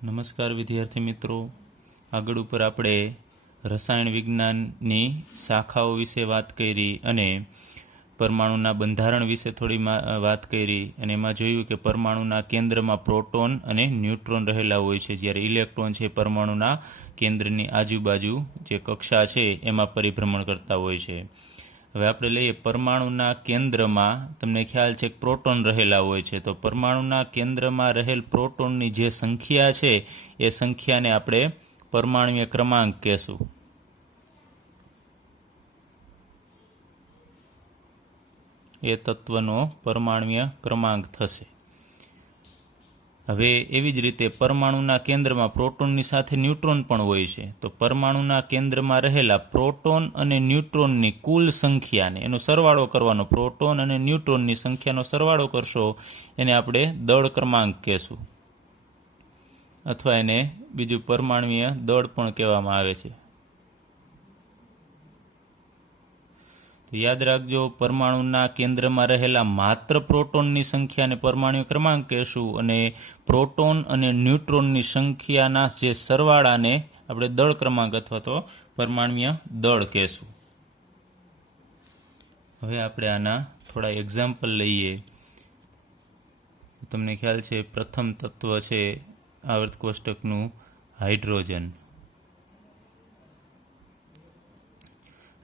નમસ્કાર વિદ્યાર્થી મિત્રો, આગળ ઉપર આપણે રસાયણ વિજ્ઞાનની શાખાઓ વિશે વાત કરી અને પરમાણુના બંધારણ વિશે થોડી વાત કરી અને એમાં જોયું કે પરમાણુના કેન્દ્રમાં પ્રોટોન અને ન્યુટ્રોન રહેલા હોય છે, જ્યારે ઇલેક્ટ્રોન છે પરમાણુના કેન્દ્રની આજુબાજુ જે કક્ષા છે એમાં પરિભ્રમણ કરતા હોય છે. હવે આપણે લઈએ પરમાણુના કેન્દ્રમાં, તમને ખ્યાલ છે કે પ્રોટોન રહેલા હોય છે, તો પરમાણુના કેન્દ્રમાં રહેલ પ્રોટોનની જે સંખ્યા છે એ સંખ્યાને આપણે પરમાણુય ક્રમાંક કહેશું. એ તત્વનો પરમાણુય ક્રમાંક થશે. હવે એવી જ રીતે પરમાણુના કેન્દ્રમાં પ્રોટોનની સાથે ન્યુટ્રોન પણ હોય છે, તો પરમાણુના કેન્દ્રમાં રહેલા પ્રોટોન અને ન્યુટ્રોનની કુલ સંખ્યાને એનો સરવાળો કરવાનો, પ્રોટોન અને ન્યુટ્રોનની સંખ્યાનો સરવાળો કરશો એને આપણે દળ ક્રમાંક કહેશું, અથવા એને બીજું પરમાણુય દળ પણ કહેવામાં આવે છે. તો યાદ રાખજો, પરમાણુના કેન્દ્રમાં રહેલા માત્ર પ્રોટોનની સંખ્યાને પરમાણુ ક્રમાંક કહેશું અને પ્રોટોન અને ન્યુટ્રોનની સંખ્યાના જે સરવાળાને આપણે દળ ક્રમાંક અથવા તો પરમાણુય દળ કહેશું. હવે આપણે આના થોડા એક્ઝામ્પલ લઈએ. તમને ખ્યાલ છે પ્રથમ તત્વ છે આવર્ત કોષ્ટકનું હાઇડ્રોજન.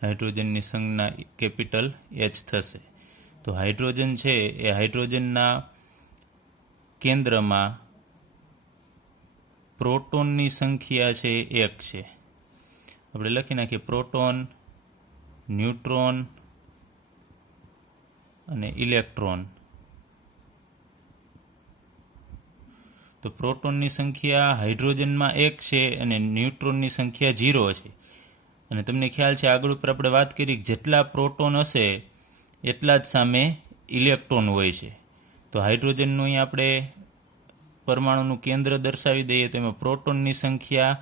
હાઇડ્રોજનની સંજ્ઞા કેપિટલ H થશે. તો હાઇડ્રોજન છે એ હાઇડ્રોજનના કેન્દ્રમાં પ્રોટોનની સંખ્યા છે 1 છે. આપણે લખી નાખીએ પ્રોટોન, ન્યુટ્રોન અને ઇલેક્ટ્રોન. તો પ્રોટોનની સંખ્યા હાઇડ્રોજનમાં 1 છે અને ન્યુટ્રોનની સંખ્યા 0 છે. અને તમને ખ્યાલ છે આગળ ઉપર આપણે વાત કરી કે જેટલા પ્રોટોન હશે એટલા જ સામે ઇલેક્ટ્રોન હોય છે. તો હાઇડ્રોજનનું અહીં આપણે પરમાણુનું કેન્દ્ર દર્શાવી દઈએ તો એમાં પ્રોટોનની સંખ્યા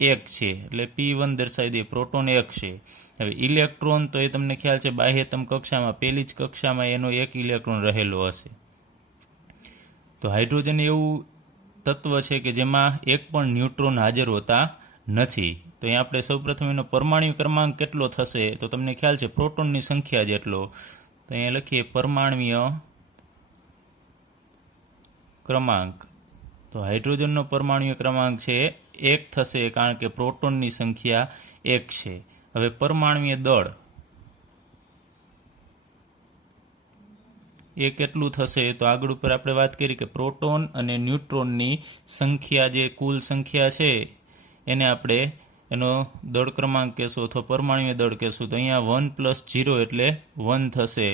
1 છે, એટલે P1 દર્શાવી દઈએ, પ્રોટોન 1 છે. હવે ઇલેક્ટ્રોન તો એ તમને ખ્યાલ છે બાહ્યતમ કક્ષામાં પહેલી જ કક્ષામાં એનો 1 ઇલેક્ટ્રોન રહેલો હશે. તો હાઇડ્રોજન એવું તત્વ છે કે જેમાં એક પણ ન્યુટ્રોન હાજર હોતા નથી. તો અહીં આપણે સૌપ્રથમ એનો પરમાણુ ક્રમાંક કેટલો થશે તો તમને ખ્યાલ છે પ્રોટોનની સંખ્યા જેટલો. તો અહીંયા લખીએ પરમાણુય ક્રમાંક. તો હાઇડ્રોજનનો પરમાણુય ક્રમાંક છે 1 થશે કારણ કે પ્રોટોનની સંખ્યા 1 છે. હવે પરમાણુય દળ એ કેટલું થશે તો આગળ ઉપર આપણે વાત કરી કે પ્રોટોન અને ન્યુટ્રોનની સંખ્યા જે કુલ સંખ્યા છે એને આપણે એનો દળ ક્રમાંક કહેશું અથવા પરમાણુય દળ કહેશું. તો અહીંયા 1 + 0 એટલે 1 થશે,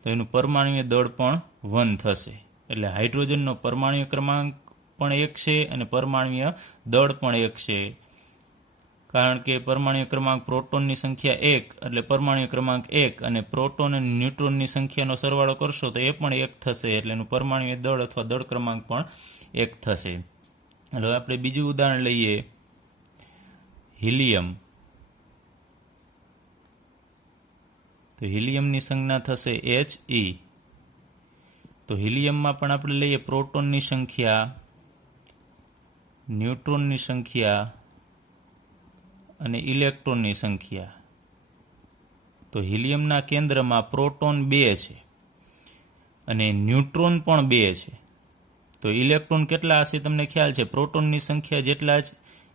તો એનું પરમાણુય દળ પણ 1 થશે. એટલે હાઇડ્રોજનનો પરમાણુય ક્રમાંક પણ 1 છે અને પરમાણુય દળ પણ 1 છે, કારણ કે પરમાણુય ક્રમાંક પ્રોટોનની સંખ્યા 1 એટલે પરમાણુય ક્રમાંક 1 અને પ્રોટોન અને ન્યુટ્રોનની સંખ્યાનો સરવાળો કરશો તો એ પણ 1 થશે, એટલે એનું પરમાણુય દળ અથવા દળ ક્રમાંક પણ 1 થશે. હવે આપણે બીજું ઉદાહરણ લઈએ, હિલિયમ. તો હિલિયમની સંજ્ઞા થશે He. તો હિલિયમમાં પણ આપણે લઈએ પ્રોટોનની સંખ્યા, ન્યુટ્રોનની સંખ્યા અને ઇલેક્ટ્રોનની સંખ્યા. તો હિલિયમના કેન્દ્રમાં પ્રોટોન 2 છે અને ન્યુટ્રોન પણ 2 છે. તો ઇલેક્ટ્રોન કેટલા હશે તમને ખ્યાલ છે, પ્રોટોનની સંખ્યા જેટલા જ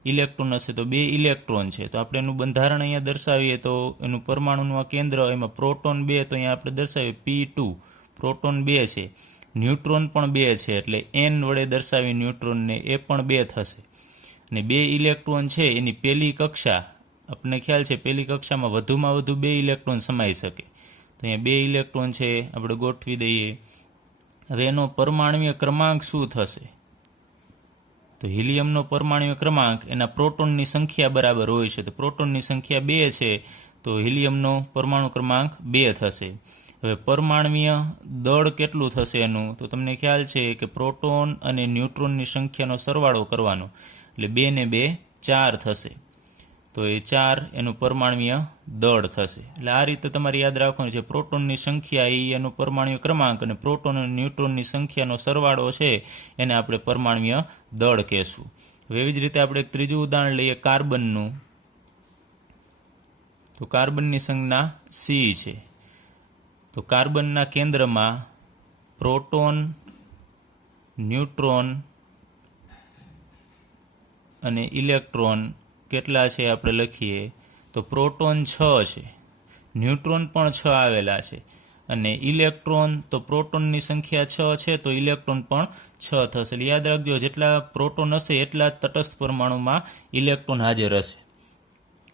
ઇલેક્ટ્રોન હશે, તો 2 ઇલેક્ટ્રોન છે. તો આપણે એનું બંધારણ અહીંયા દર્શાવીએ તો એનું પરમાણુનું આ કેન્દ્ર, એમાં પ્રોટોન 2, તો અહીંયા આપણે દર્શાવીએ P2, પ્રોટોન 2 છે, ન્યુટ્રોન પણ 2 છે, એટલે N વડે દર્શાવી ન્યુટ્રોનને, એ પણ 2 થશે. અને 2 ઇલેક્ટ્રોન છે એની પહેલી કક્ષા, આપણને ખ્યાલ છે પહેલી કક્ષામાં વધુમાં વધુ 2 ઇલેક્ટ્રોન સમાઈ શકે. તો અહીંયા 2 ઇલેક્ટ્રોન છે આપણે ગોઠવી દઈએ. હવે એનો પરમાણુય ક્રમાંક શું થશે તો હિલિયમનો પરમાણુય ક્રમાંક એના પ્રોટોનની સંખ્યા બરાબર હોય છે. તો પ્રોટોનની સંખ્યા 2 છે તો હિલિયમનો પરમાણુ ક્રમાંક 2 થશે. હવે પરમાણુય દળ કેટલું થશે એનું તો તમને ખ્યાલ છે કે પ્રોટોન અને ન્યુટ્રોનની સંખ્યાનો સરવાળો કરવાનો, એટલે 2 ને 2 4 થશે. તો એ 4 એનું પરમાણ્વીય દળ થશે. એટલે આ રીતે તમારે યાદ રાખવાનું છે. પ્રોટોનની સંખ્યા એ એનો પરમાણ્વીય ક્રમાંક અને પ્રોટોન અને ન્યુટ્રોનની સંખ્યાનો સરવાળો છે એને આપણે પરમાણ્વીય દળ કહેશું. હવે એવી જ રીતે આપણે એક ત્રીજું ઉદાહરણ લઈએ કાર્બનનું. તો કાર્બનની સંજ્ઞા C છે. તો કાર્બનના કેન્દ્રમાં પ્રોટોન, ન્યુટ્રોન અને ઇલેક્ટ્રોન કેટલા છે આપણે લખીએ તો પ્રોટોન 6 છે, ન્યુટ્રોન પણ 6 આવેલા છે અને ઇલેક્ટ્રોન તો પ્રોટોનની સંખ્યા 6 છે તો ઇલેક્ટ્રોન પણ 6 થશે. એટલે યાદ રાખજો જેટલા પ્રોટોન હશે એટલા જ તટસ્થ પરમાણુમાં ઇલેક્ટ્રોન હાજર હશે.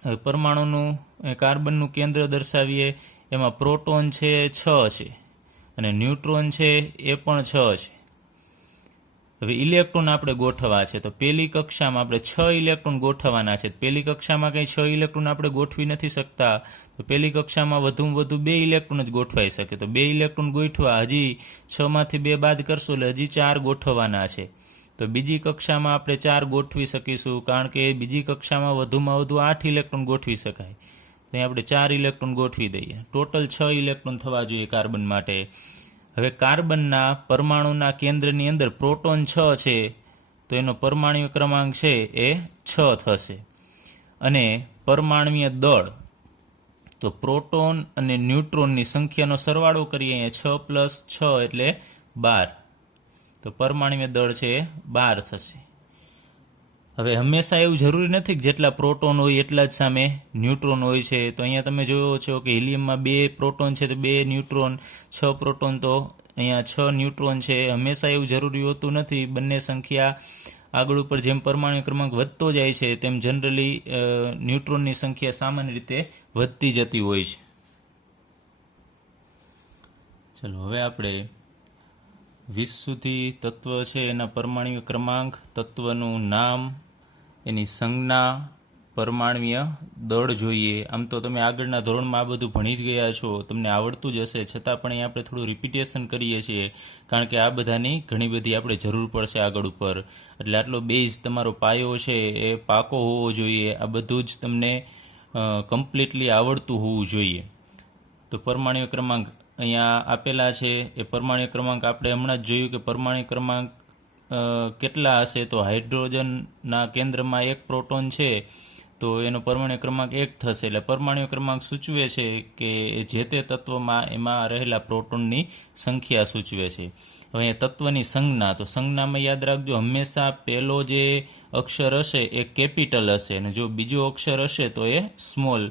હવે પરમાણુનું કાર્બનનું કેન્દ્ર દર્શાવીએ. એમાં પ્રોટોન છે 6 છે અને ન્યુટ્રોન છે એ પણ 6 છે. હવે ઇલેક્ટ્રોન આપણે ગોઠવવા છે તો પહેલી કક્ષામાં આપણે 6 ઇલેક્ટ્રોન ગોઠવવાના છે. પહેલી કક્ષામાં કંઈ 6 ઇલેક્ટ્રોન આપણે ગોઠવી નથી શકતા, તો પહેલી કક્ષામાં વધુમાં વધુ 2 ઇલેક્ટ્રોન જ ગોઠવાઈ શકે. તો 2 ઇલેક્ટ્રોન ગોઠવા, હજી 6 માંથી 2 બાદ કરશું એટલે હજી 4 ગોઠવવાના છે. તો બીજી કક્ષામાં આપણે 4 ગોઠવી શકીશું, કારણ કે બીજી કક્ષામાં વધુમાં વધુ 8 ઇલેક્ટ્રોન ગોઠવી શકાય. તો અહીં આપણે 4 ઇલેક્ટ્રોન ગોઠવી દઈએ. ટોટલ 6 ઇલેક્ટ્રોન થવા જોઈએ કાર્બન માટે. હવે કાર્બનના પરમાણુના કેન્દ્રની અંદર પ્રોટોન 6 છે તો એનો પરમાણ્વીય ક્રમાંક છે એ 6 થશે. અને પરમાણ્વીય દળ તો પ્રોટોન અને ન્યુટ્રોનની સંખ્યાનો સરવાળો કરીએ, અહીંયા 6 + 6 એટલે 12. તો પરમાણ્વીય દળ છે એ 12 થશે. હવે હંમેશા એવું જરૂરી નથી કે જેટલા પ્રોટોન હોય એટલા જ સામે ન્યુટ્રોન હોય છે. તો અહીંયા તમે જોયો છો કે હિલિયમમાં 2 પ્રોટોન છે તો 2 ન્યુટ્રોન, 6 પ્રોટોન તો અહીંયા 6 ન્યુટ્રોન છે. હંમેશા એવું જરૂરી હોતું નથી. બંને સંખ્યા આગળ ઉપર જેમ પરમાણુ ક્રમાંક વધતો જાય છે તેમ જનરલી ન્યુટ્રોનની સંખ્યા સામાન્ય રીતે વધતી જતી હોય છે. ચલો હવે આપણે 20 સુધી તત્વ છે એના પરમાણ્વીય ક્રમાંક, તત્વનું નામ, એની સંજ્ઞા, પરમાણ્વીય દળ જોઈએ. આમ તો તમે આગળના ધોરણમાં આ બધું ભણી જ ગયા છો, તમને આવડતું જ હશે, છતાં પણ અહીં આપણે થોડું રિપીટેશન કરીએ છીએ કારણ કે આ બધાની ઘણી બધી આપણે જરૂર પડશે આગળ ઉપર. એટલે આટલો બેઝ તમારો પાયો છે એ પાકો હોવો જોઈએ. આ બધું જ તમને કમ્પ્લીટલી આવડતું હોવું જોઈએ. તો પરમાણ્વીય ક્રમાંક અહીંયા આપેલા છે. એ પરમાણ્વીય ક્રમાંક આપણે હમણાં જ જોયું કે પરમાણ્વીય ક્રમાંક કેટલા હશે. તો હાઇડ્રોજનના કેન્દ્રમાં 1 પ્રોટોન છે તો એનો પરમાણ્વીય ક્રમાંક 1 થશે. એટલે પરમાણ્વીય ક્રમાંક સૂચવે છે કે જે તે તત્વમાં એમાં રહેલા પ્રોટોનની સંખ્યા સૂચવે છે. હવે અહીંયા તત્વની સંજ્ઞા, તો સંજ્ઞામાં યાદ રાખજો હંમેશા પહેલો જે અક્ષર હશે એ કેપિટલ હશે અને જો બીજો અક્ષર હશે તો એ સ્મોલ,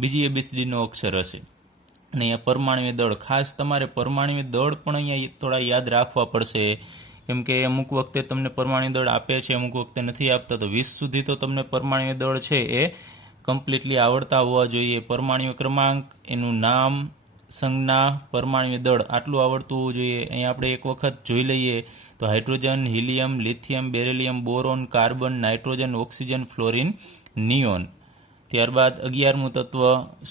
બીજી ABCDનો અક્ષર હશે. અને અહીંયા પરમાણ્વીય દળ, ખાસ તમારે પરમાણ્વીય દળ પણ અહીંયા થોડા યાદ રાખવા પડશે કેમ કે અમુક વખતે તમને પરમાણ્વીય દળ આપે છે, અમુક વખતે નથી આપતા. તો 20 સુધી તો તમને પરમાણ્વીય દળ છે એ કમ્પ્લીટલી આવડતા હોવા જોઈએ. પરમાણ્વીય ક્રમાંક, એનું નામ, સંજ્ઞા, પરમાણ્વીય દળ આટલું આવડતું હોવું જોઈએ. અહીં આપણે એક વખત જોઈ લઈએ તો hydrogen, helium, lithium, beryllium, boron, carbon, nitrogen, oxygen, fluorine, neon. ત્યારબાદ 11મું તત્વ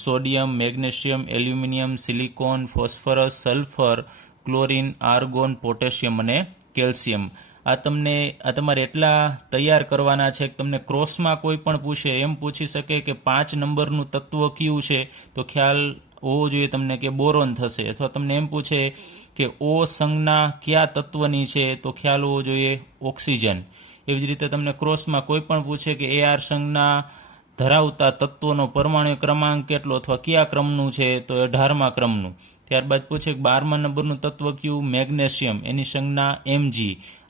sodium, magnesium, aluminium, silicon, phosphorus, sulphur, chlorine, argon, potassium અને કેલ્શિયમ. આ તમારે એટલા તૈયાર કરવાના છે કે તમને ક્રોસમાં કોઈ પણ પૂછે, એમ પૂછી શકે કે 5 નંબરનું તત્વ કયું છે તો ખ્યાલ હોવો જોઈએ તમને કે બોરોન થશે. અથવા તમને એમ પૂછે કે O સંજ્ઞા કયા તત્વની છે તો ખ્યાલ હોવો જોઈએ ઓક્સિજન. એવી જ રીતે તમને ક્રોસમાં કોઈ પણ પૂછે કે AR સંજ્ઞા ધરાવતા તત્વોનો પરમાણુ ક્રમાંક કેટલો અથવા કયા ક્રમનું છે તો 18મા ક્રમનું. ત્યારબાદ પૂછે કે 12મા નંબરનું તત્વ કયું, મેગ્નેશિયમ, એની સંજ્ઞા Mg.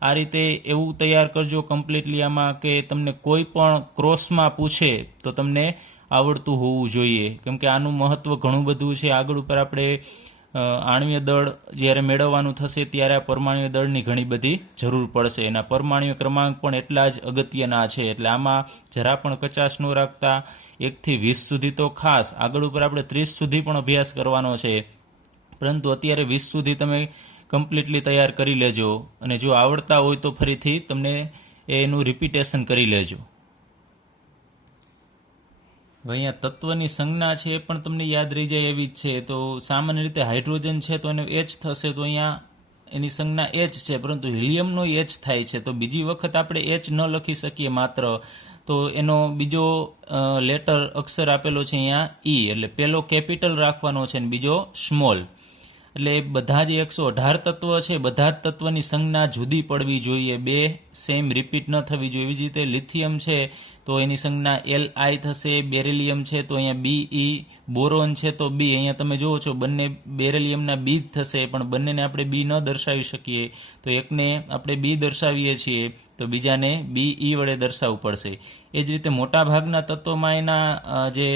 આ રીતે એવું તૈયાર કરજો કમ્પ્લીટલી આમાં કે તમને કોઈ પણ ક્રોસમાં પૂછે તો તમને આવડતું હોવું જોઈએ કેમ કે આનું મહત્ત્વ ઘણું બધું છે. આગળ ઉપર આપણે આણ્વીય દળ જ્યારે મેળવવાનું થશે ત્યારે આ પરમાણ્વીય દળની ઘણી બધી જરૂર પડશે. એના પરમાણ્વીય ક્રમાંક પણ એટલા જ અગત્યના છે. એટલે આમાં જરા પણ કચાશ ન રાખતા 1 થી 20 સુધી તો ખાસ, આગળ ઉપર આપણે 30 સુધી પણ અભ્યાસ કરવાનો છે, પરંતુ અત્યારે 20 સુધી તમે કમ્પ્લીટલી તૈયાર કરી લેજો. અને જો આવડતા હોય તો ફરીથી તમને એનું રિપીટેશન કરી લેજો. હવે અહીંયા તત્વની સંજ્ઞા છે એ પણ તમને યાદ રહી જાય એવી જ છે. તો સામાન્ય રીતે હાઇડ્રોજન છે તો એને H થશે, તો અહીંયા એની સંજ્ઞા H છે, પરંતુ હિલિયમનો H થાય છે તો બીજી વખત આપણે H ન લખી શકીએ માત્ર. તો એનો બીજો લેટર અક્ષર આપેલો છે અહીંયા ઈ, એટલે પહેલો કેપિટલ રાખવાનો છે અને બીજો સ્મોલ. એટલે બધા જ 118 તત્વ છે, બધા જ તત્વની સંજ્ઞા જુદી પડવી જોઈએ, બે સેમ રિપીટ ન થવી જોઈએ. એવી જ રીતે લિથિયમ છે તો એની સંજ્ઞા Li થશે, બેરિલિયમ છે તો અહીંયા Be, બોરોન છે તો B. અહીંયા તમે જુઓ છો બંને બેરિલિયમના B જ થશે, પણ બંનેને આપણે B ન દર્શાવી શકીએ, તો એકને આપણે B દર્શાવીએ છીએ તો બીજાને Be વડે દર્શાવવું પડશે. એ જ રીતે મોટાભાગના તત્વોમાં એના જે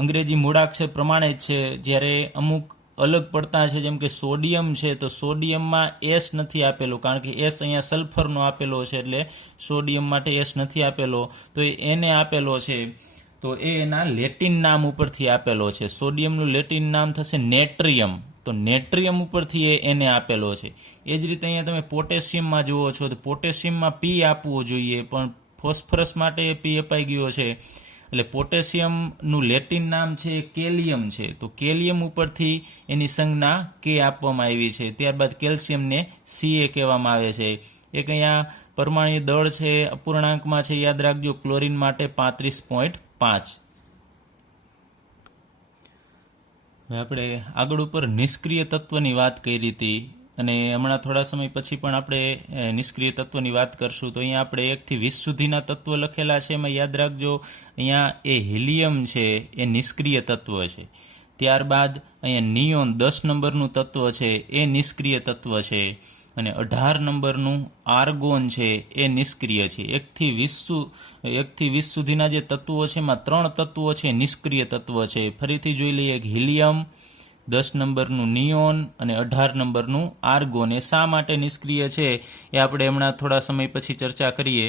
અંગ્રેજી મૂળાક્ષર પ્રમાણે જ છે. જ્યારે અમુક અલગ પડતા છે, જેમ કે સોડિયમ છે તો સોડિયમમાં એસ નથી આપેલો, કારણ કે એસ અહીંયા સલ્ફરનો આપેલો છે, એટલે સોડિયમ માટે એસ નથી આપેલો, તો એને આપેલો છે. તો એ એના લેટિન નામ ઉપરથી આપેલો છે. સોડિયમનું લેટિન નામ થશે નેટ્રિયમ, તો નેટ્રિયમ ઉપરથી એને આપેલો છે. એ જ રીતે અહીંયા તમે પોટેશિયમમાં જુઓ છો તો પોટેશિયમમાં પી આપવો જોઈએ, પણ ફોસ્ફરસ માટે પી અપાઈ ગયો છે. એટલે પોટેશિયમનું લેટિન નામ છે કેલિયમ છે, તો કેલિયમ ઉપરથી એની સંજ્ઞા કે આપવામાં આવી છે. ત્યારબાદ કેલ્શિયમને Ca કહેવામાં આવે છે. એક અહીંયા પરમાણ્વીય દળ છે અપૂર્ણાંકમાં છે, યાદ રાખજો, ક્લોરીન માટે 35.5. આપણે આગળ ઉપર નિષ્ક્રિય તત્વની વાત કરી હતી, અને હમણાં થોડા સમય પછી પણ આપણે નિષ્ક્રિય તત્વની વાત કરશું. તો અહીંયા આપણે 1 થી 20 સુધીના તત્વ લખેલા છે. એમાં યાદ રાખજો અહીંયા એ હિલિયમ છે એ નિષ્ક્રિય તત્વ છે. ત્યારબાદ અહીંયા નિયોન 10 નંબરનું તત્વ છે એ નિષ્ક્રિય તત્વ છે, અને 18 નંબરનું આર્ગોન છે એ નિષ્ક્રિય છે. 1 થી 20 સુધીના જે તત્વો છે એમાં 3 તત્વો છે નિષ્ક્રિય તત્વ છે. ફરીથી જોઈ લઈએ, એક હિલિયમ, 10 નંબરનું નિયોન અને 18 નંબરનું આર્ગોન. એ શા માટે નિષ્ક્રિય છે એ આપણે હમણાં થોડા સમય પછી ચર્ચા કરીએ.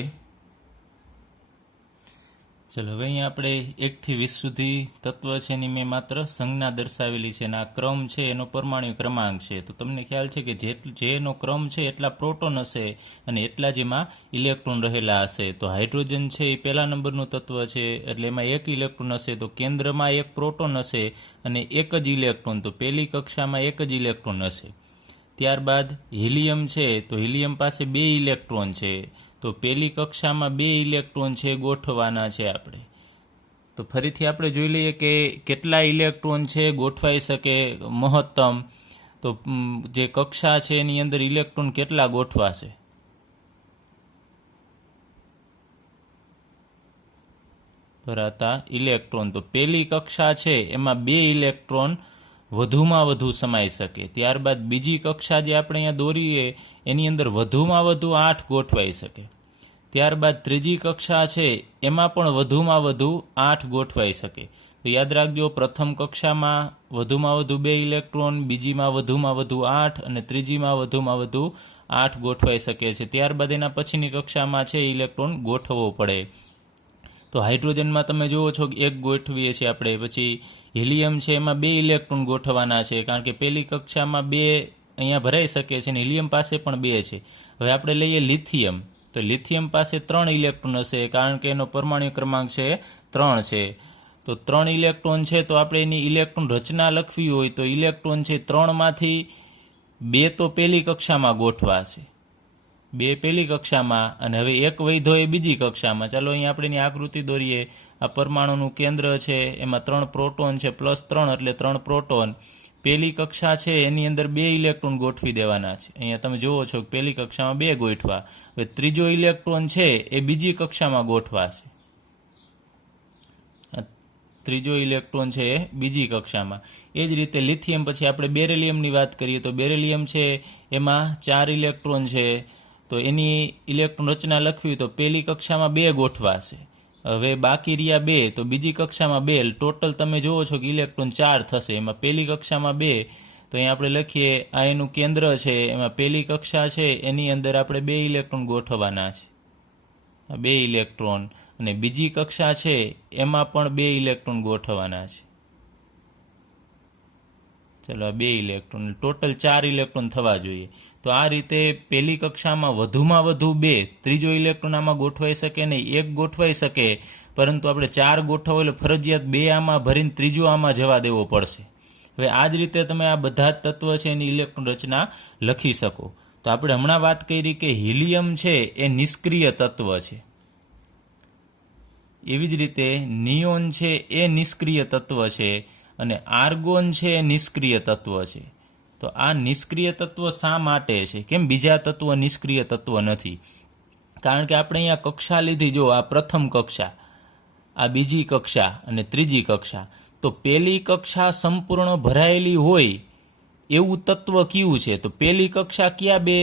ચલો, હવે અહીંયા આપણે 1 થી 20 સુધી તત્વ છે એની મેં માત્ર સંજ્ઞા દર્શાવેલી છે, અને આ ક્રમ છે એનો પરમાણુ ક્રમાંક છે. તો તમને ખ્યાલ છે કે જેનો ક્રમ છે એટલા પ્રોટોન હશે અને એટલા જ એમાં ઇલેક્ટ્રોન રહેલા હશે. તો હાઇડ્રોજન છે એ પહેલા નંબરનું તત્વ છે, એટલે એમાં 1 ઇલેક્ટ્રોન હશે, તો કેન્દ્રમાં 1 પ્રોટોન હશે અને 1 જ ઇલેક્ટ્રોન, તો પહેલી કક્ષામાં 1 જ ઇલેક્ટ્રોન હશે. ત્યારબાદ હિલિયમ છે, તો હિલિયમ પાસે 2 ઇલેક્ટ્રોન છે, તો પહેલી કક્ષામાં 2 ઇલેક્ટ્રોન છે ગોઠવવાના છે આપણે. તો ફરીથી આપણે જોઈ લઈએ કે કેટલા ઇલેક્ટ્રોન છે ગોઠવાઈ શકે મહત્તમ. તો જે કક્ષા છે એની અંદર ઇલેક્ટ્રોન કેટલા ગોઠવાશે? ભરાતા ઇલેક્ટ્રોન, તો પહેલી કક્ષા છે એમાં 2 ઇલેક્ટ્રોન વધુમાં વધુ સમાઈ શકે. ત્યારબાદ બીજી કક્ષા જે આપણે અહીંયા દોરીએ એની અંદર વધુમાં વધુ 8 ગોઠવાઈ શકે. ત્યારબાદ ત્રીજી કક્ષા છે એમાં પણ વધુમાં વધુ 8 ગોઠવાઈ શકે. તો યાદ રાખજો, પ્રથમ કક્ષામાં વધુમાં વધુ 2 ઇલેક્ટ્રોન, બીજીમાં વધુમાં વધુ 8 અને ત્રીજીમાં વધુમાં વધુ 8 ગોઠવાઈ શકે છે. ત્યારબાદ એના પછીની કક્ષામાં છે ઇલેક્ટ્રોન ગોઠવવો પડે. તો હાઇડ્રોજનમાં તમે જુઓ છો કે 1 ગોઠવીએ છીએ આપણે. પછી હિલિયમ છે એમાં 2 ઇલેક્ટ્રોન ગોઠવવાના છે, કારણ કે પહેલી કક્ષામાં 2 અહીંયા ભરાઈ શકે છે અને હિલિયમ પાસે પણ 2 છે. હવે આપણે લઈએ લિથિયમ, તો લિથિયમ પાસે 3 ઇલેક્ટ્રોન હશે, કારણ કે એનો પરમાણુ ક્રમાંક છે 3 છે. તો 3 ઇલેક્ટ્રોન છે, તો આપણે એની ઇલેક્ટ્રોન રચના લખવી હોય તો ઇલેક્ટ્રોન છે 3માંથી 2 તો પહેલી કક્ષામાં ગોઠવાશે, 2 પહેલી કક્ષામાં, અને હવે 1 વૈધો એ બીજી કક્ષામાં. ચાલો અહીંયા આપણે એની આકૃતિ દોરીએ. આ પરમાણુનું કેન્દ્ર છે, એમાં 3 પ્રોટોન છે, +3 એટલે 3 પ્રોટોન. પહેલી કક્ષા છે એની અંદર 2 ઇલેક્ટ્રોન ગોઠવી દેવાના છે. અહીંયા તમે જુઓ છો કે પહેલી કક્ષામાં 2 ગોઠવા. હવે ત્રીજો ઇલેક્ટ્રોન છે એ બીજી કક્ષામાં ગોઠવાશે. ત્રીજો ઇલેક્ટ્રોન છે એ બીજી કક્ષામાં. એ જ રીતે લિથિયમ, પછી આપણે બેરિલિયમની વાત કરીએ તો બેરિલિયમ છે એમાં 4 ઇલેક્ટ્રોન છે, તો એની ઇલેક્ટ્રોન રચના લખવી તો પહેલી કક્ષામાં 2 ગોઠવાશે. હવે બાકી રહ્યા 2, તો બીજી કક્ષામાં 2, ટોટલ તમે જુઓ છો કે ઇલેક્ટ્રોન 4 થશે. એમાં પહેલી કક્ષામાં 2, તો અહીંયા આપણે લખીએ આ એનું કેન્દ્ર છે, એમાં પહેલી કક્ષા છે એની અંદર આપણે 2 ઇલેક્ટ્રોન ગોઠવવાના છે, 2 ઇલેક્ટ્રોન, અને બીજી કક્ષા છે એમાં પણ 2 ઇલેક્ટ્રોન ગોઠવવાના છે. ચલો, 2 ઇલેક્ટ્રોન, ટોટલ 4 ઇલેક્ટ્રોન થવા જોઈએ. તો આ રીતે પહેલી કક્ષામાં વધુમાં વધુ 2, ત્રીજો ઇલેક્ટ્રોન આમાં ગોઠવાઈ શકે નહીં, 1 ગોઠવાઈ શકે, પરંતુ આપણે 4 ગોઠવો એટલે ફરજિયાત 2 આમાં ભરીને ત્રીજો આમાં જવા દેવો પડશે. હવે આ જ રીતે તમે આ બધા જ તત્વ છે એની ઇલેક્ટ્રોન રચના લખી શકો. તો આપણે હમણાં વાત કરી કે હિલિયમ છે એ નિષ્ક્રિય તત્વ છે. એવી જ રીતે નિયોન છે એ નિષ્ક્રિય તત્વ છે અને આર્ગોન છે એ નિષ્ક્રિય તત્વ છે. તો આ નિષ્ક્રિય તત્વ શા માટે છે? કેમ બીજા તત્વ નિષ્ક્રિય તત્વ નથી? કારણ કે આપણે અહીંયા કક્ષા લીધી, જો આ પ્રથમ કક્ષા, આ બીજી કક્ષા અને ત્રીજી કક્ષા. તો પહેલી કક્ષા સંપૂર્ણ ભરાયેલી હોય એવું તત્વ કયું છે? તો પહેલી કક્ષા કયા બે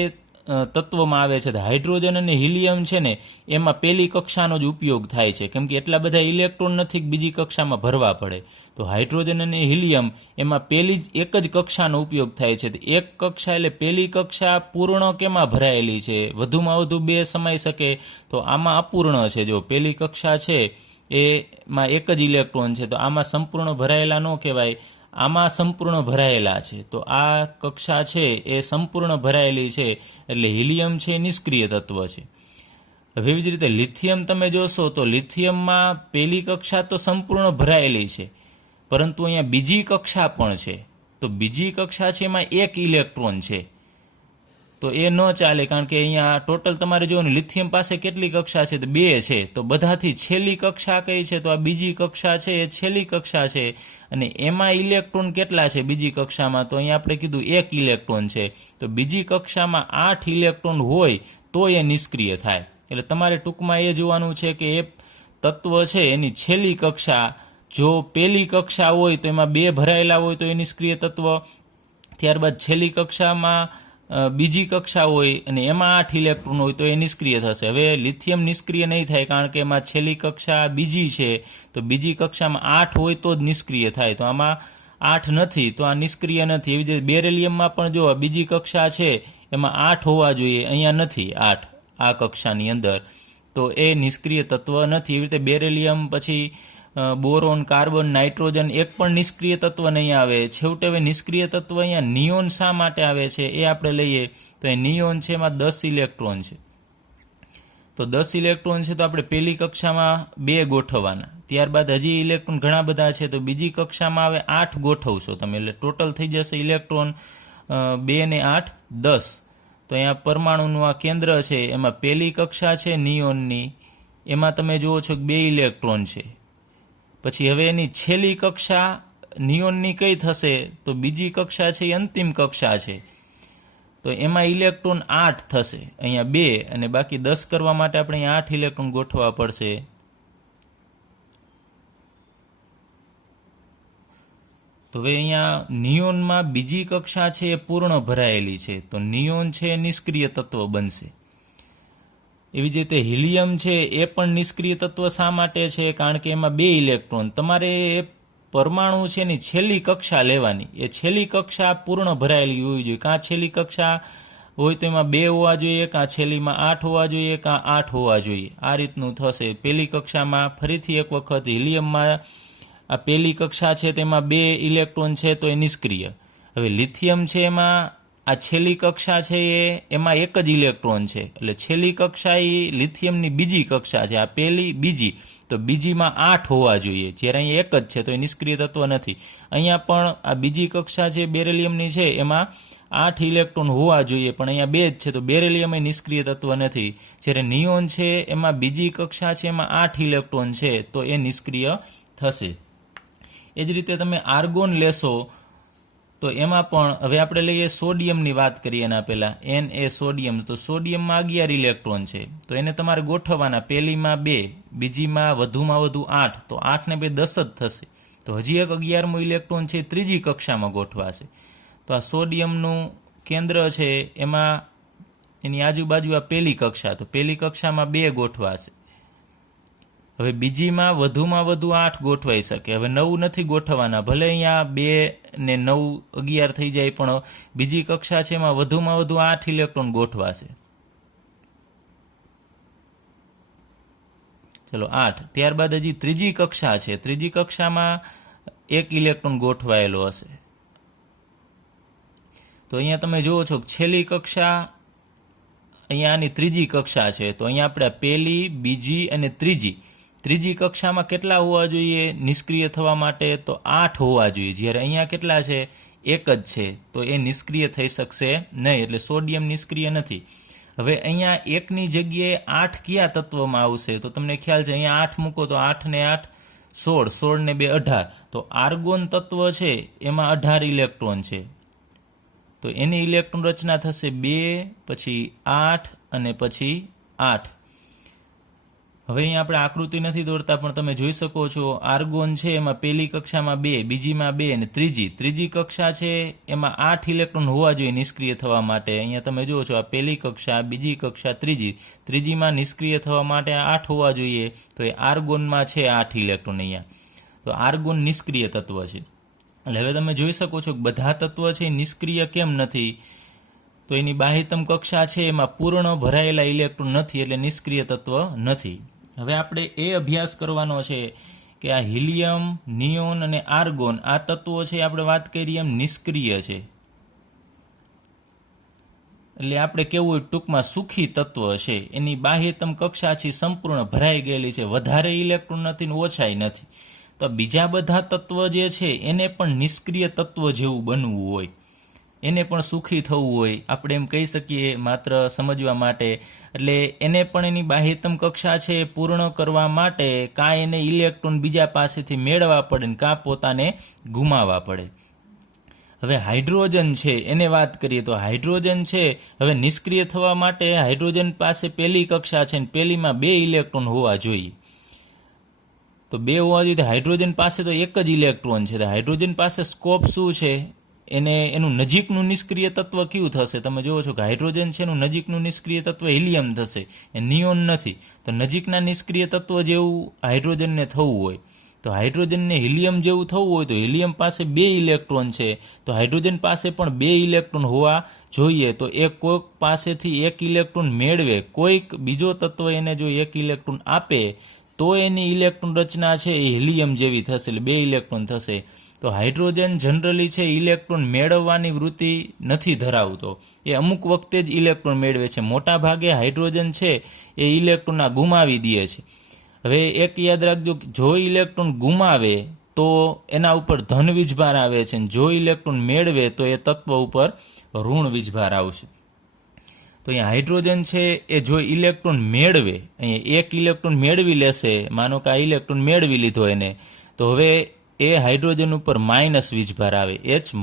તત્વમાં આવે છે? હાઇડ્રોજન અને હિલિયમ છે ને, એમાં પહેલી કક્ષાનો જ ઉપયોગ થાય છે, કેમ કે એટલા બધા ઇલેક્ટ્રોન નથી કે બીજી કક્ષામાં ભરવા પડે. તો હાઇડ્રોજન અને હિલિયમ એમાં પહેલી જ એક જ કક્ષાનો ઉપયોગ થાય છે. એક કક્ષા એટલે પહેલી કક્ષા પૂર્ણ કેમાં ભરાયેલી છે? વધુમાં વધુ બે સમાઈ શકે, તો આમાં અપૂર્ણ છે. જો પહેલી કક્ષા છે એમાં એક જ ઇલેક્ટ્રોન છે, તો આમાં સંપૂર્ણ ભરાયેલા ન કહેવાય, આમાં સંપૂર્ણ ભરાયેલા છે. તો આ કક્ષા છે એ સંપૂર્ણ ભરાયેલી છે, એટલે હિલિયમ છે એ નિષ્ક્રિય તત્વ છે. હવે એવી જ રીતે લિથિયમ તમે જોશો તો લિથિયમમાં પહેલી કક્ષા તો સંપૂર્ણ ભરાયેલી છે, પરંતુ અહીંયા બીજી કક્ષા પણ છે. તો બીજી કક્ષા છે એમાં એક ઇલેક્ટ્રોન છે, તો એ ન ચાલે, કારણ કે અહીંયા ટોટલ તમારે જો ને લિથિયમ પાસે કેટલી કક્ષા છે? તો બે છે. તો બધાથી છેલ્લી કક્ષા કઈ છે? તો આ બીજી કક્ષા છે એ છેલ્લી કક્ષા છે, અને એમાં ઇલેક્ટ્રોન કેટલા છે બીજી કક્ષામાં? તો અહીંયા આપણે કીધું એક ઇલેક્ટ્રોન છે. તો બીજી કક્ષામાં 8 ઇલેક્ટ્રોન હોય તો એ નિષ્ક્રિય થાય. એટલે તમારે ટૂંકમાં એ જોવાનું છે કે એ તત્વ છે એની છેલ્લી કક્ષા, જો પહેલી કક્ષા હોય તો એમાં બે ભરાયેલા હોય તો એ નિષ્ક્રિય તત્વ, ત્યારબાદ છેલ્લી કક્ષામાં બીજી કક્ષા હોય અને એમાં 8 ઇલેક્ટ્રોન હોય તો એ નિષ્ક્રિય થશે. હવે લિથિયમ નિષ્ક્રિય નહીં થાય, કારણ કે એમાં છેલ્લી કક્ષા બીજી છે, તો બીજી કક્ષામાં 8 હોય તો જ નિષ્ક્રિય થાય. તો આમાં 8 નથી, તો આ નિષ્ક્રિય નથી. એવી રીતે બેરેલિયમમાં પણ જો બીજી કક્ષા છે એમાં 8 હોવા જોઈએ, અહીંયા નથી 8 આ કક્ષાની અંદર, તો એ નિષ્ક્રિય તત્વ નથી. એવી રીતે બેરેલિયમ, પછી બોરોન, કાર્બન, નાઇટ્રોજન એક પણ નિષ્ક્રિય તત્વ નહીં આવે. છેવટે હવે નિષ્ક્રિય તત્વ અહીંયા નિયોન શા માટે આવે છે એ આપણે લઈએ. તો એ નિયોન છે એમાં 10 ઇલેક્ટ્રોન છે. તો 10 ઇલેક્ટ્રોન છે, તો આપણે પહેલી કક્ષામાં 2 ગોઠવવાના, ત્યારબાદ હજી ઇલેક્ટ્રોન ઘણા બધા છે, તો બીજી કક્ષામાં હવે 8 ગોઠવશો તમે, એટલે ટોટલ થઈ જશે ઇલેક્ટ્રોન 2 ને 8 10. તો અહીંયા પરમાણુનું આ કેન્દ્ર છે, એમાં પહેલી કક્ષા છે નિયોનની, એમાં તમે જુઓ છો કે 2 ઇલેક્ટ્રોન છે. પછી હવે એની છેલ્લી કક્ષા નિયોનની કઈ થશે? તો બીજી કક્ષા છે એ અંતિમ કક્ષા છે, તો એમાં ઇલેક્ટ્રોન 8 થશે, અહીંયા 2, અને બાકી 10 કરવા માટે આપણે અહીંયા 8 ઇલેક્ટ્રોન ગોઠવવા પડશે. તો હવે અહીંયા નિયોનમાં બીજી કક્ષા છે એ પૂર્ણ ભરાયેલી છે, તો નિયોન છે એ નિષ્ક્રિય તત્વ બનશે. એવી જ રીતે હિલિયમ છે એ પણ નિષ્ક્રિય તત્વ શા માટે છે? કારણ કે એમાં 2 ઇલેક્ટ્રોન, તમારે એ પરમાણુ છે એની છેલ્લી કક્ષા લેવાની, એ છેલ્લી કક્ષા પૂર્ણ ભરાયેલી હોવી જોઈએ. કાં છેલ્લી કક્ષા હોય તો એમાં 2 હોવા જોઈએ, કાં છેલ્લીમાં 8 હોવા જોઈએ, કાં 8 હોવા જોઈએ. આ રીતનું થશે. પહેલી કક્ષામાં ફરીથી એક વખત હિલિયમમાં આ પહેલી કક્ષા છે તેમાં 2 ઇલેક્ટ્રોન છે, તો એ નિષ્ક્રિય. હવે લિથિયમ છે એમાં આ છેલ્લી કક્ષા છે એમાં એક જ ઇલેક્ટ્રોન છે, એટલે છેલ્લી કક્ષા એ લિથિયમની બીજી કક્ષા છે, આ પહેલી બીજી, તો બીજીમાં 8 હોવા જોઈએ, જ્યારે અહીંયા એક જ છે, તો એ નિષ્ક્રિય તત્વ નથી. અહીંયા પણ આ બીજી કક્ષા છે બેરેલિયમની છે, એમાં 8 ઇલેક્ટ્રોન હોવા જોઈએ, પણ અહીંયા 2 જ છે, તો બેરેલિયમ એ નિષ્ક્રિય તત્વ નથી. જ્યારે નિયોન છે એમાં બીજી કક્ષા છે એમાં 8 ઇલેક્ટ્રોન છે, તો એ નિષ્ક્રિય થશે. એ જ રીતે તમે આર્ગોન લેશો તો એમાં પણ, હવે આપણે લઈએ સોડિયમની વાત કરીએ એના પહેલાં, Na સોડિયમ, તો સોડિયમમાં 11 ઇલેક્ટ્રોન છે, તો એને તમારે ગોઠવવાના, પહેલીમાં 2, બીજીમાં વધુમાં વધુ 8, તો 8 ને 2 10 જ થશે. તો હજી એક 11મો ઇલેક્ટ્રોન છે ત્રીજી કક્ષામાં ગોઠવાશે. તો આ સોડિયમનું કેન્દ્ર છે એમાં એની આજુબાજુ આ પહેલી કક્ષા, તો પહેલી કક્ષામાં 2 ગોઠવાશે. હવે બીજીમાં વધુમાં વધુ 8 ગોઠવાઈ શકે. હવે 9 નથી ગોઠવવાના, ભલે અહીંયા 2 ને 9 11 થઈ જાય, પણ બીજી કક્ષા છે એમાં વધુમાં વધુ 8 ઇલેક્ટ્રોન ગોઠવાશે. ચલો 8. ત્યારબાદ હજી ત્રીજી કક્ષા છે, ત્રીજી કક્ષામાં 1 ઇલેક્ટ્રોન ગોઠવાયેલો હશે. તો અહીંયા તમે જુઓ છો છેલ્લી કક્ષા, અહીંયા આની ત્રીજી કક્ષા છે, તો અહીંયા આપણે પહેલી, બીજી અને ત્રીજી કક્ષામાં કેટલા હોવા જોઈએ નિષ્ક્રિય થવા માટે? તો 8 હોવા જોઈએ, જ્યારે અહીંયા કેટલા છે? 1 જ છે, તો એ નિષ્ક્રિય થઈ શકશે નહીં, એટલે સોડિયમ નિષ્ક્રિય નથી. હવે અહીંયા 1ની જગ્યાએ 8 કયા તત્વમાં આવશે? તો તમને ખ્યાલ છે અહીંયા 8 મૂકો તો 8 ને 8 16, 16 ને 2 18. તો આર્ગોન તત્વ છે એમાં 18 ઇલેક્ટ્રોન છે. તો એની ઇલેક્ટ્રોન રચના થશે 2, પછી 8 અને પછી 8. હવે અહીંયા આપણે આકૃતિ નથી દોરતા, પણ તમે જોઈ શકો છો આર્ગોન છે એમાં પહેલી કક્ષામાં 2, બીજીમાં 2 અને ત્રીજી કક્ષા છે એમાં 8 ઇલેક્ટ્રોન હોવા જોઈએ નિષ્ક્રિય થવા માટે. અહીંયા તમે જુઓ છો આ પહેલી કક્ષા, બીજી કક્ષા, ત્રીજીમાં નિષ્ક્રિય થવા માટે 8 હોવા જોઈએ. તો એ આર્ગોનમાં છે 8 ઇલેક્ટ્રોન અહીંયા. તો આર્ગોન નિષ્ક્રિય તત્વ છે. એટલે હવે તમે જોઈ શકો છો કે બધા તત્વ છે નિષ્ક્રિય કેમ નથી? તો એની બાહ્યતમ કક્ષા છે એમાં પૂર્ણ ભરાયેલા ઇલેક્ટ્રોન નથી, એટલે નિષ્ક્રિય તત્વ નથી. હવે આપણે એ અભ્યાસ કરવાનો છે કે આ હિલિયમ, નિયોન અને આર્ગોન આ તત્વો છે આપણે વાત કરી એમ નિષ્ક્રિય છે. એટલે આપણે કેવું ટૂંકમાં સુખી તત્વ છે, એની બાહ્યતમ કક્ષા છે સંપૂર્ણ ભરાઈ ગયેલી છે, વધારે ઇલેક્ટ્રોન નથી ને ઓછાય નથી. તો બીજા બધા તત્વ જે છે એને પણ નિષ્ક્રિય તત્વ જેવું બનવું હોય, એને પણ સુખી થવું હોય, આપણે એમ કહી શકીએ માત્ર સમજવા માટે. એટલે એને પણ એની બાહ્યતમ કક્ષા છે પૂર્ણ કરવા માટે કાં એને ઇલેક્ટ્રોન બીજા પાસેથી મેળવવા પડે ને કાં પોતાને ગુમાવવા પડે. હવે હાઇડ્રોજન છે એને વાત કરીએ તો હાઇડ્રોજન છે હવે નિષ્ક્રિય થવા માટે હાઇડ્રોજન પાસે પહેલી કક્ષા છે ને પહેલીમાં 2 ઇલેક્ટ્રોન હોવા જોઈએ. તો 2 હોવા જોઈએ. હાઇડ્રોજન પાસે તો એક જ ઇલેક્ટ્રોન છે. હાઇડ્રોજન પાસે સ્કોપ શું છે? એનું નજીકનું નિષ્ક્રિય તત્વ કયું થશે? તમે જુઓ છો કે હાઇડ્રોજન છે એનું નજીકનું નિષ્ક્રિય તત્વ હિલિયમ થશે, એ નિયોન નથી. તો નજીકના નિષ્ક્રિય તત્વ જેવું હાઇડ્રોજનને થવું હોય, તો હાઇડ્રોજનને હિલિયમ જેવું થવું હોય તો હિલિયમ પાસે 2 ઇલેક્ટ્રોન છે, તો હાઇડ્રોજન પાસે પણ 2 ઇલેક્ટ્રોન હોવા જોઈએ. તો એ કોઈક પાસેથી 1 ઇલેક્ટ્રોન મેળવે, કોઈક બીજો તત્વ એને જો 1 ઇલેક્ટ્રોન આપે તો એની ઇલેક્ટ્રોન રચના છે એ હિલિયમ જેવી થશે, એટલે 2 ઇલેક્ટ્રોન થશે. તો હાઇડ્રોજન જનરલી છે ઇલેક્ટ્રોન મેળવવાની વૃત્તિ નથી ધરાવતો, એ અમુક વખતે જ ઇલેક્ટ્રોન મેળવે છે. મોટા ભાગે હાઇડ્રોજન છે એ ઇલેક્ટ્રોન ગુમાવી દે છે. હવે એક યાદ રાખજો, જો ઇલેક્ટ્રોન ગુમાવે તો એના ઉપર ધન વીજભાર આવે છે, જો ઇલેક્ટ્રોન મેળવે તો એ તત્વ ઉપર ઋણ વીજભાર આવશે. તો અહીંયા હાઇડ્રોજન છે એ જો ઇલેક્ટ્રોન મેળવે, અહીંયા 1 ઇલેક્ટ્રોન મેળવી લેશે, માનો કે આ ઇલેક્ટ્રોન મેળવી લીધો એને, તો હવે એ હાઇડ્રોજન ઉપર માઇનસ વીજભાર આવે, H-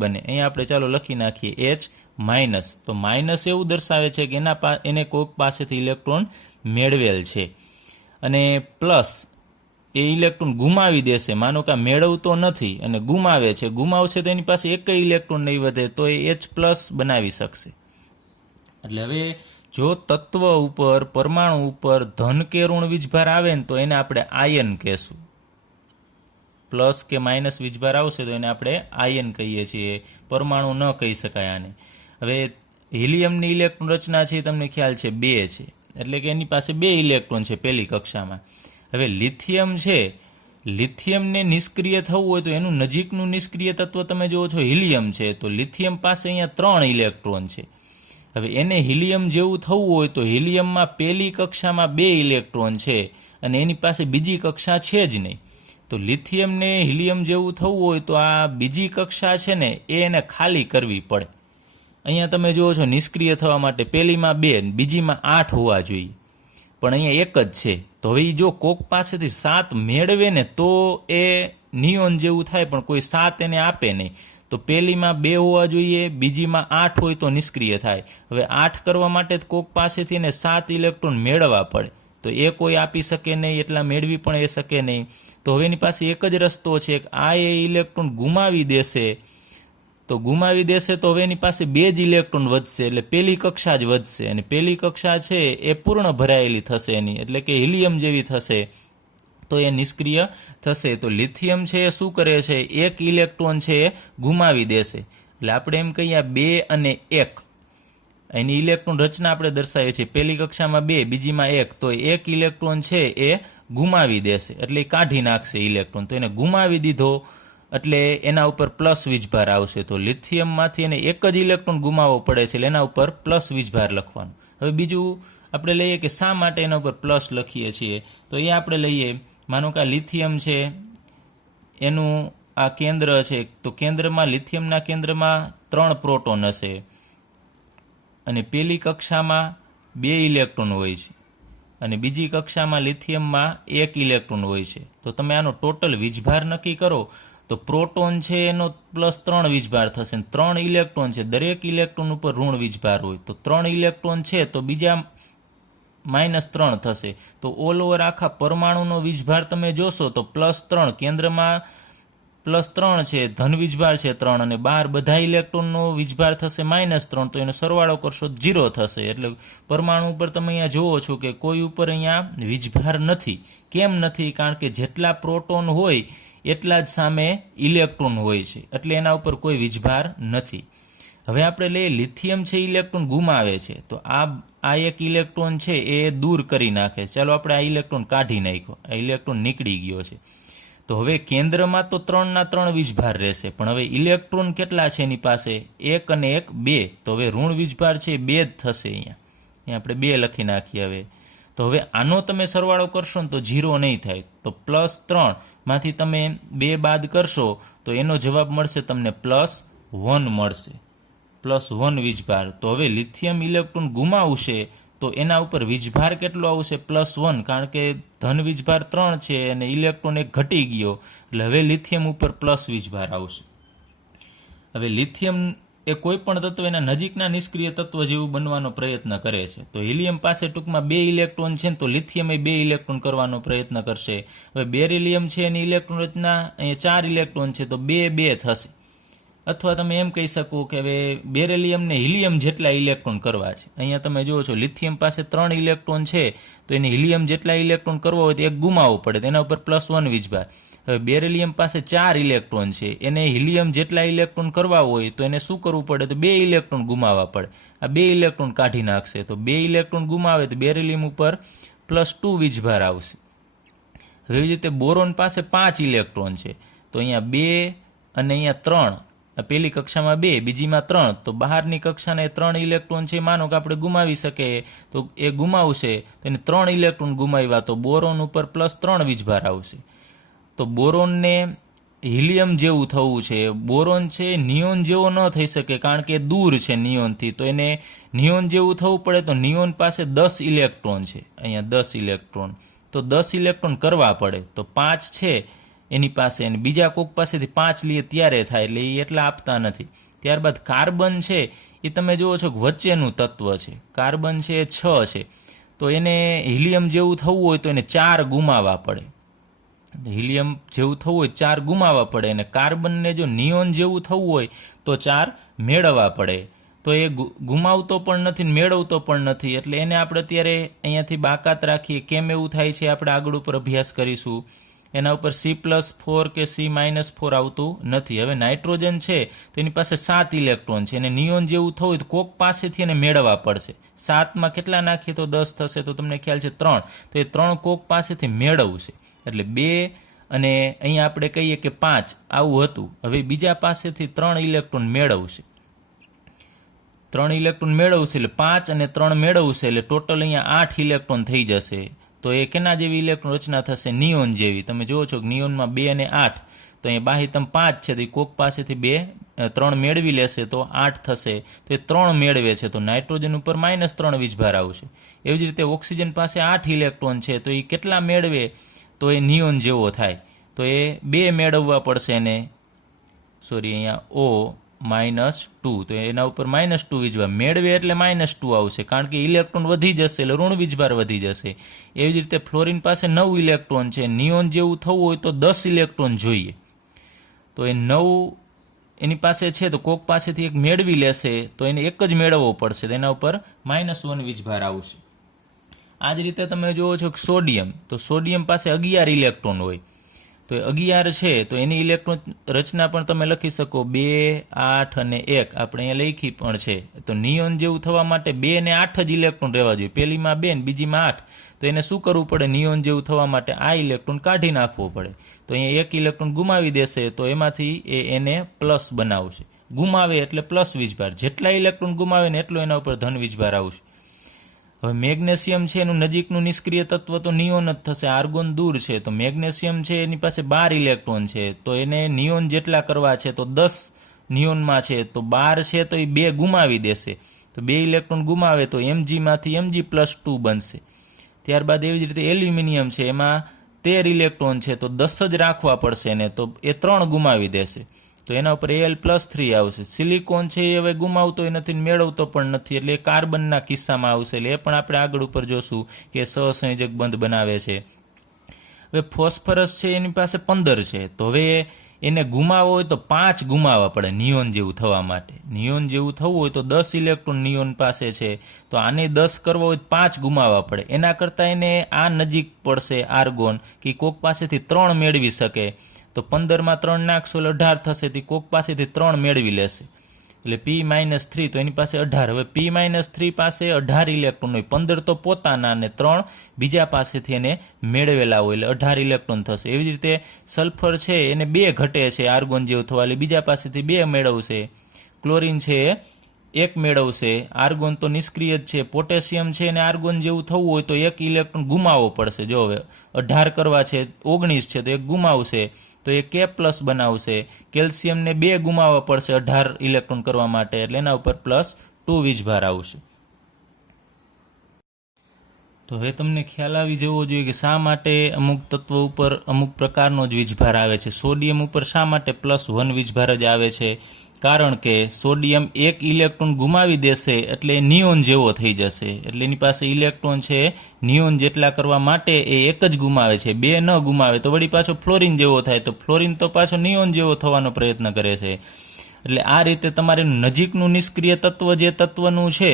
બને. અહીંયા આપણે ચાલો લખી નાખીએ H-. તો માઇનસ એવું દર્શાવે છે કે એને કોઈક પાસેથી ઇલેક્ટ્રોન મેળવેલ છે. અને પ્લસ એ ઇલેક્ટ્રોન ગુમાવી દેશે, માનો કે મેળવતો નથી અને ગુમાવે છે, ગુમાવશે તો એની પાસે એક ઇલેક્ટ્રોન નહીં વધે, તો એ H+ બનાવી શકશે. એટલે હવે જો તત્વ ઉપર, પરમાણુ ઉપર ધન કે ઋણ વીજભાર આવે ને તો એને આપણે આયન કહેશું. પ્લસ કે માઇનસ વીજભાર આવશે તો એને આપણે આયન કહીએ છીએ, પરમાણુ ન કહી શકાય આને. હવે હિલિયમની ઇલેક્ટ્રોન રચના છે તમને ખ્યાલ છે 2 છે, એટલે કે એની પાસે 2 ઇલેક્ટ્રોન છે પહેલી કક્ષામાં. હવે લિથિયમ છે, લિથિયમને નિષ્ક્રિય થવું હોય તો એનું નજીકનું નિષ્ક્રિય તત્વ તમે જુઓ છો હિલિયમ છે, તો લિથિયમ પાસે અહીંયા 3 ઇલેક્ટ્રોન છે. હવે એને હિલિયમ જેવું થવું હોય તો હિલિયમમાં પહેલી કક્ષામાં 2 ઇલેક્ટ્રોન છે અને એની પાસે બીજી કક્ષા છે જ નહીં. તો લિથિયમને હિલિયમ જેવું થવું હોય તો આ બીજી કક્ષા છે ને એ એને ખાલી કરવી પડે. અહીંયા તમે જુઓ છો નિષ્ક્રિય થવા માટે પહેલીમાં 2, બીજીમાં 8 હોવા જોઈએ, પણ અહીંયા 1 જ છે. તો હવે જો કોક પાસેથી 7 મેળવે ને તો એ નિયોન જેવું થાય, પણ કોઈ 7 એને આપે નહીં. તો પહેલીમાં 2 હોવા જોઈએ, બીજીમાં 8 હોય તો નિષ્ક્રિય થાય. હવે 8 કરવા માટે કોક પાસેથી એને 7 ઇલેક્ટ્રોન મેળવવા પડે, તો એ કોઈ આપી શકે નહીં, એટલા મેળવી પણ એ શકે નહીં. તો હવે એની પાસે એક જ રસ્તો છે કે આ એ ઇલેક્ટ્રોન ગુમાવી દેશે, તો ગુમાવી દેશે તો હવે એની પાસે 2 જ ઇલેક્ટ્રોન વધશે, એટલે પહેલી કક્ષા જ વધશે, અને પહેલી કક્ષા છે એ પૂર્ણ ભરાયેલી થશે એની, એટલે કે હિલિયમ જેવી થશે, તો એ નિષ્ક્રિય થશે. તો લિથિયમ છે એ શું કરે છે, 1 ઇલેક્ટ્રોન છે એ ગુમાવી દેશે. એટલે આપણે એમ કહીએ 2 અને 1 એની ઇલેક્ટ્રોન રચના આપણે દર્શાવીએ છીએ, પહેલી કક્ષામાં 2, બીજીમાં 1, તો 1 ઇલેક્ટ્રોન છે એ ગુમાવી દેશે, એટલે એ કાઢી નાખશે ઇલેક્ટ્રોન. તો એને ગુમાવી દીધો એટલે એના ઉપર પ્લસ વીજભાર આવશે. તો લિથિયમમાંથી એને 1 જ ઇલેક્ટ્રોન ગુમાવવો પડે છે, એટલે એના ઉપર પ્લસ વીજભાર લખવાનું. હવે બીજું આપણે લઈએ કે શા માટે એના ઉપર પ્લસ લખીએ છીએ, તો એ આપણે લઈએ, માનો કે આ લિથિયમ છે એનું આ કેન્દ્ર છે, તો કેન્દ્રમાં લિથિયમના કેન્દ્રમાં 3 પ્રોટોન હશે અને પેલી કક્ષામાં 2 ઇલેક્ટ્રોન હોય છે અને બીજી કક્ષામાં લિથિયમમાં 1 ઇલેક્ટ્રોન હોય છે. તો તમે આનો ટોટલ વીજભાર નક્કી કરો તો પ્રોટોન છે એનો +3 વીજભાર થશે. 3 ઇલેક્ટ્રોન છે, દરેક ઇલેક્ટ્રોન ઉપર ઋણ વીજભાર હોય, તો 3 ઇલેક્ટ્રોન છે તો બીજા -3 થશે. તો ઓલ ઓવર આખા પરમાણુનો વીજભાર તમે જોશો તો +3, કેન્દ્રમાં +3 છે, ધન વીજભાર છે 3, અને બહાર બધા ઇલેક્ટ્રોનનો વીજભાર થશે -3, તો એનો સરવાળો કરશો 0 થશે. એટલે પરમાણુ ઉપર તમે અહીંયા જુઓ છો કે કોઈ ઉપર અહીંયા વીજભાર નથી. કેમ નથી? કારણ કે જેટલા પ્રોટોન હોય એટલા જ સામે ઇલેક્ટ્રોન હોય છે, એટલે એના ઉપર કોઈ વીજભાર નથી. હવે આપણે લઈએ લિથિયમ છે ઇલેક્ટ્રોન ગુમાવે છે, તો આ એક ઇલેક્ટ્રોન છે એ દૂર કરી નાખે. ચાલો આપણે આ ઇલેક્ટ્રોન કાઢી નાખ્યો, આ ઇલેક્ટ્રોન નીકળી ગયો છે. તો હવે કેન્દ્રમાં તો 3 ના 3 વીજભાર રહેશે, પણ હવે ઇલેક્ટ્રોન કેટલા છે એની પાસે? 1 અને 1 2. તો હવે ઋણ વીજભાર છે 2 જ થશે. અહીંયા આપણે 2 લખી નાખીએ. હવે તો હવે આનો તમે સરવાળો કરશો ને તો 0 નહીં થાય. તો +3 માંથી તમે 2 બાદ કરશો તો એનો જવાબ મળશે તમને +1 મળશે. +1 વીજભાર. તો હવે લિથિયમ ઇલેક્ટ્રોન ગુમાવશે તો એના ઉપર વીજભાર કેટલો આવશે? +1, કારણ કે ધન વીજભાર 3 છે અને ઇલેક્ટ્રોન 1 ઘટી ગયો, એટલે હવે લિથિયમ ઉપર પ્લસ વીજભાર આવશે. હવે લિથિયમ એ કોઈ પણ તત્વ એના નજીકના નિષ્ક્રિય તત્વ જેવું બનવાનો પ્રયત્ન કરે છે. તો હિલિયમ પાસે ટૂંકમાં 2 ઇલેક્ટ્રોન છે, તો લિથિયમ એ 2 ઇલેક્ટ્રોન કરવાનો પ્રયત્ન કરશે. હવે બેરિલિયમ છે એની ઇલેક્ટ્રોન રચના અહીંયા 4 ઇલેક્ટ્રોન છે, તો 2 2 થશે. અથવા તમે એમ કહી શકો કે હવે બેરિલિયમને હિલિયમ જેટલા ઇલેક્ટ્રોન કરવા છે. અહીંયા તમે જુઓ છો લિથિયમ પાસે 3 ઇલેક્ટ્રોન છે, તો એને હિલિયમ જેટલા ઇલેક્ટ્રોન કરવા હોય તો એક ગુમાવવું પડે, તેના ઉપર +1 વીજભાર. હવે બેરિલિયમ પાસે 4 ઇલેક્ટ્રોન છે, એને હિલિયમ જેટલા ઇલેક્ટ્રોન કરવા હોય તો એને શું કરવું પડે? તો 2 ઇલેક્ટ્રોન ગુમાવવા પડે. આ 2 ઇલેક્ટ્રોન કાઢી નાખશે, તો 2 ઇલેક્ટ્રોન ગુમાવે તો બેરિલિયમ ઉપર +2 વીજભાર આવશે. હવે એવી રીતે બોરોન પાસે 5 ઇલેક્ટ્રોન છે, તો અહીંયા 2 અને અહીંયા 3. પહેલી કક્ષામાં 2, બીજીમાં 3, તો બહારની કક્ષાને 3 ઇલેક્ટ્રોન છે, માનો કે આપણે ગુમાવી શકીએ તો એ ગુમાવશે, તો એને 3 ઇલેક્ટ્રોન ગુમાવ્યા તો બોરોન ઉપર +3 વીજભાર આવશે. તો બોરોનને હિલિયમ જેવું થવું છે. બોરોન છે નિયોન જેવો ન થઈ શકે, કારણ કે દૂર છે નિયોનથી, તો એને નિયોન જેવું થવું પડે. તો નિયોન પાસે 10 ઇલેક્ટ્રોન છે, અહીંયા 10 ઇલેક્ટ્રોન, તો 10 ઇલેક્ટ્રોન કરવા પડે. તો 5 છે એની પાસે, અને બીજા કોક પાસેથી 5 લઈએ ત્યારે થાય, એટલે એ એટલા આપતા નથી. ત્યારબાદ કાર્બન છે એ તમે જુઓ છો કે વચ્ચેનું તત્વ છે. કાર્બન છે એ 6 છે, તો એને હિલિયમ જેવું થવું હોય તો એને 4 ગુમાવવા પડે. હિલિયમ જેવું થવું હોય 4 ગુમાવવા પડે, અને કાર્બનને જો નિયોન જેવું થવું હોય તો 4 મેળવવા પડે. તો એ ગુમાવતો પણ નથી, મેળવતો પણ નથી, એટલે એને આપણે અત્યારે અહીંયાથી બાકાત રાખીએ. કેમ એવું થાય છે આપણે આગળ ઉપર અભ્યાસ કરીશું. એના ઉપર C+4 કે C-4 આવતું નથી. હવે નાઇટ્રોજન છે તો એની પાસે 7 ઇલેક્ટ્રોન છે, એને નિયોન જેવું થવું હોય તો કોક પાસેથી એને મેળવવા પડશે. 7માં કેટલા નાખીએ તો 10 થશે, તો તમને ખ્યાલ છે 3, તો એ 3 કોક પાસેથી મેળવશે, એટલે 2 અને અહીંયા આપણે કહીએ કે 5 આવું હતું. હવે બીજા પાસેથી 3 ઇલેક્ટ્રોન મેળવશે, 3 ઇલેક્ટ્રોન મેળવશે એટલે 5 અને 3 મેળવશે, એટલે ટોટલ અહીંયા 8 ઇલેક્ટ્રોન થઈ જશે. તો એ કેના જેવી ઇલેક્ટ્રોન રચના થશે? નિયોન જેવી. તમે જુઓ છો કે નિયોનમાં 2 અને 8, તો અહીંયા બાહ્યતમ 5 છે, તો એ કોક પાસેથી 3 મેળવી લેશે તો 8 થશે, તો એ 3 મેળવે છે, તો નાઇટ્રોજન ઉપર -3 વીજભાર આવશે. એવી જ રીતે ઓક્સિજન પાસે 8 ઇલેક્ટ્રોન છે, તો એ કેટલા મેળવે? તો એ નિયોન જેવો થાય, તો એ 2 મેળવવા પડશે એને, અહીંયા O-2, તો એના ઉપર -2 વીજભાર મેળવે એટલે -2 આવશે, કારણ કે ઇલેક્ટ્રોન વધી જશે એટલે ઋણ વીજભાર વધી જશે. એવી જ રીતે ફ્લોરિન પાસે 9 ઇલેક્ટ્રોન છે, નિયોન જેવું થવું હોય તો 10 ઇલેક્ટ્રોન જોઈએ, તો એ 9 એની પાસે છે, તો કોક પાસેથી એક મેળવી લેશે, તો એને એક જ મેળવવો પડશે, તો એના ઉપર -1 વીજભાર આવશે. આ જ રીતે તમે જુઓ છો કે સોડિયમ, તો સોડિયમ પાસે 11 ઇલેક્ટ્રોન હોય, તો 11 છે, તો એની ઇલેક્ટ્રોન રચના પણ તમે લખી શકો 2, 8 અને 1, આપણે અહીંયા લખી પણ છે. તો નિયોન જેવું થવા માટે 2 અને 8 જ ઇલેક્ટ્રોન રહેવા જોઈએ. પહેલીમાં 2 ને બીજીમાં 8, તો એને શું કરવું પડે? નિયોન જેવું થવા માટે આ ઇલેક્ટ્રોન કાઢી નાખવો પડે. તો અહીંયા 1 ઇલેક્ટ્રોન ગુમાવી દેશે, તો એમાંથી એને પ્લસ બનાવશે. ગુમાવે એટલે પ્લસ વીજભાર, જેટલા ઇલેક્ટ્રોન ગુમાવે ને એટલો એના ઉપર ધન વીજભાર આવશે. હવે મેગ્નેશિયમ છે એનું નજીકનું નિષ્ક્રિય તત્વ તો નિયોન જ થશે, આર્ગોન દૂર છે, તો મેગ્નેશિયમ છે એની પાસે 12 ઇલેક્ટ્રોન છે, તો એને નિયોન જેટલા કરવા છે તો 10 નિયોનમાં છે, તો 12 છે તો એ 2 ગુમાવી દેશે, તો તો 2 ઇલેક્ટ્રોન ગુમાવે તો Mgમાંથી Mg+2 બનશે. ત્યારબાદ એવી જ રીતે એલ્યુમિનિયમ છે, એમાં 13 ઇલેક્ટ્રોન છે, તો 10 જ રાખવા પડશે ને, તો એ 3 ગુમાવી દેશે, તો એના ઉપર Al+3 આવશે. સિલિકોન છે એ હવે ગુમાવતો નથી, મેળવતો પણ નથી, એટલે એ કાર્બનના કિસ્સામાં આવશે. એટલે એ પણ આપણે આગળ ઉપર જોશું કે સહસંયોજક બંધ બનાવે છે. હવે ફોસ્ફરસ છે એની પાસે 15 છે, તો હવે એને ગુમાવવો હોય તો 5 ગુમાવવા પડે નિયોન જેવું થવા માટે. નિયોન જેવું થવું હોય તો 10 ઇલેક્ટ્રોન નિયોન પાસે છે, તો આને 10 કરવો હોય તો 5 ગુમાવવા પડે. એના કરતાં એને આ નજીક પડશે આર્ગોન, કે કોક પાસેથી 3 મેળવી શકે, તો 15માં 3 નાખશો એટલે 18 થશે, તે કોક પાસેથી 3 મેળવી લેશે, એટલે P-3, તો એની પાસે 18. હવે P-3 પાસે 18 ઇલેક્ટ્રોન હોય, 15 તો પોતાના અને 3 બીજા પાસેથી એને મેળવેલા હોય, એટલે 18 ઇલેક્ટ્રોન થશે. એવી જ રીતે સલ્ફર છે એને 2 ઘટે છે આર્ગોન જેવું થવા, એટલે બીજા પાસેથી 2 મેળવશે. ક્લોરિન છે 1 મેળવશે, આર્ગોન તો નિષ્ક્રિય જ છે. પોટેશિયમ છે એને આર્ગોન જેવું થવું હોય તો 1 ઇલેક્ટ્રોન ગુમાવવો પડશે. જો હવે 18 કરવા છે, 19 છે, તો 1 ગુમાવશે, તો એ K+ બનાવશે. કેલ્શિયમને 2 ગુમાવવા પડશે 18 ઇલેક્ટ્રોન કરવા માટે, એટલે એના ઉપર +2 વીજભાર આવશે. તો હવે તમને ખ્યાલ આવી જવો જોઈએ કે શા માટે અમુક તત્વ ઉપર અમુક પ્રકારનો જ વીજભાર આવે છે. સોડિયમ ઉપર શા માટે +1 વીજભાર જ આવે છે? કારણ કે સોડિયમ 1 ઇલેક્ટ્રોન ગુમાવી દેશે એટલે નિયોન જેવો થઈ જશે, એટલે એની પાસે ઇલેક્ટ્રોન છે નિયોન જેટલા કરવા માટે એ 1 જ ગુમાવે છે, 2 ન ગુમાવે તો વળી પાછો ફ્લોરિન જેવો થાય, તો ફ્લોરિન તો પાછો નિયોન જેવો થવાનો પ્રયત્ન કરે છે. એટલે આ રીતે તમારે નજીકનું નિષ્ક્રિય તત્વ જે તત્વનું છે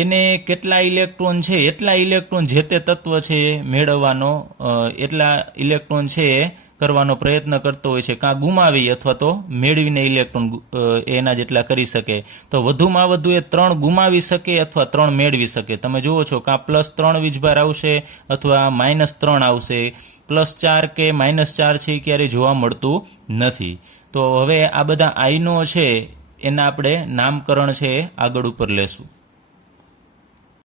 એને કેટલા ઇલેક્ટ્રોન છે એટલા ઇલેક્ટ્રોન જે તે તત્વ છે મેળવવાનો, એટલા ઇલેક્ટ્રોન છે કરવાનો પ્રયત્ન કરતો હોય છે, કાં ગુમાવી અથવા તો મેળવીને ઇલેક્ટ્રોન એના જેટલા કરી શકે. તો વધુમાં વધુ એ 3 ગુમાવી શકે અથવા 3 મેળવી શકે. તમે જુઓ છો કાં +3 વીજભાર આવશે અથવા -3 આવશે, +4 કે -4 છે એ ક્યારેય જોવા મળતું નથી. તો હવે આ બધા આયનો છે એના આપણે નામકરણ છે આગળ ઉપર લેશું.